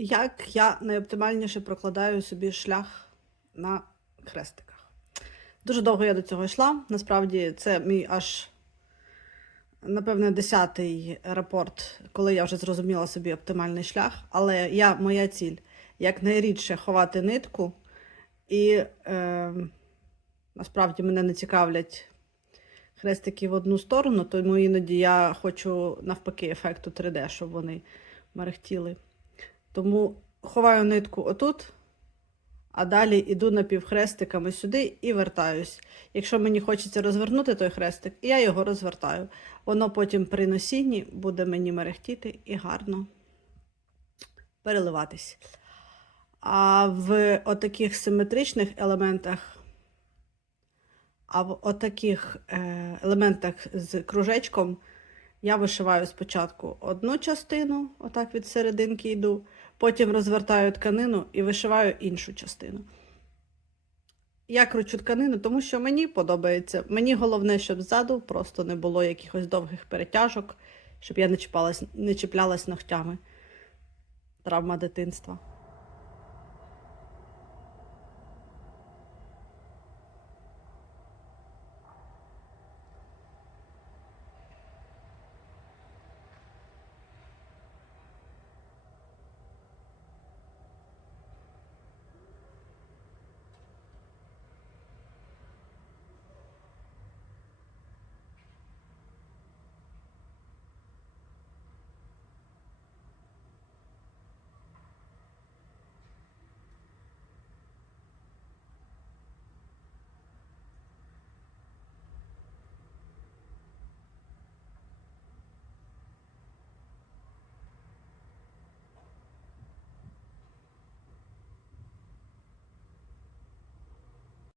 Як я найоптимальніше прокладаю собі шлях на хрестиках? Дуже довго я до цього йшла. Насправді, це мій аж, напевне, десятий рапорт, коли я вже зрозуміла собі оптимальний шлях. Але я, моя ціль якнайрідше ховати нитку, і е, насправді мене не цікавлять хрестики в одну сторону, тому іноді я хочу навпаки ефекту 3D, щоб вони мерехтіли. Тому ховаю нитку отут, а далі йду напівхрестиками сюди і вертаюсь. Якщо мені хочеться розвернути той хрестик, я його розвертаю. Воно потім при носінні буде мені мерехтіти і гарно переливатись. А в отаких симетричних елементах, а в отаких е, елементах з кружечком я вишиваю спочатку одну частину, отак від серединки йду, потім розвертаю тканину і вишиваю іншу частину. Я кручу тканину, тому що мені подобається. Мені головне, щоб ззаду просто не було якихось довгих перетяжок, щоб я не чіплялась, не чіплялась ногтями. Травма дитинства.